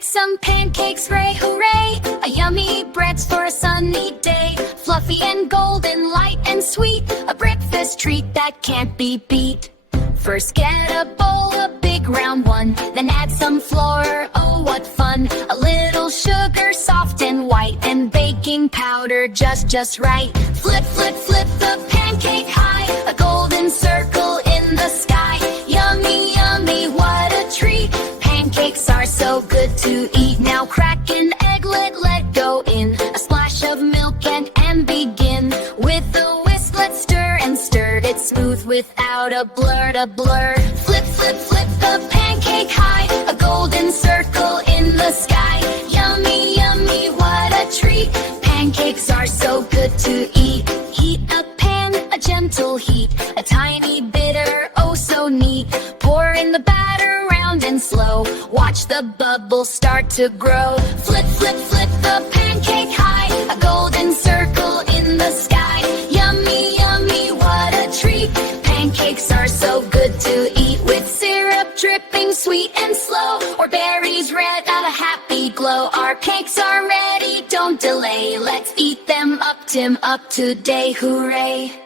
make some pancakes, hooray, hooray! A yummy bread's for a sunny day. Fluffy and golden, light and sweet, a breakfast treat that can't be beat. First get a bowl, a big round one, then add some flour, oh what fun! A little sugar, soft and white, and baking powder just right. Flip, flip, flip the pancake high, a golden circle in the sky. Yummy, yummy, what a treat! Pancakes are so good to eat. Now crack an egglet, let go in a splash of milk and begin. With a whisk, let's stir and stir it smooth without a blur. Flip, flip, flip the pancake high, a golden circle in the sky. Yummy, yummy, what a treat! Pancakes are so good to eat. Heat a pan, a gentle heat, a tiny bitter, oh so neat. Pour in the batter round and slow, watch the bubbles start to grow. Flip, flip, flip the pancake high, a golden circle in the sky. Yummy, yummy, what a treat! Pancakes are so good to eat. With syrup dripping sweet and slow, or berries red at a happy glow. Our cakes are ready, don't delay. Let's eat them up, Tim, up today, hooray!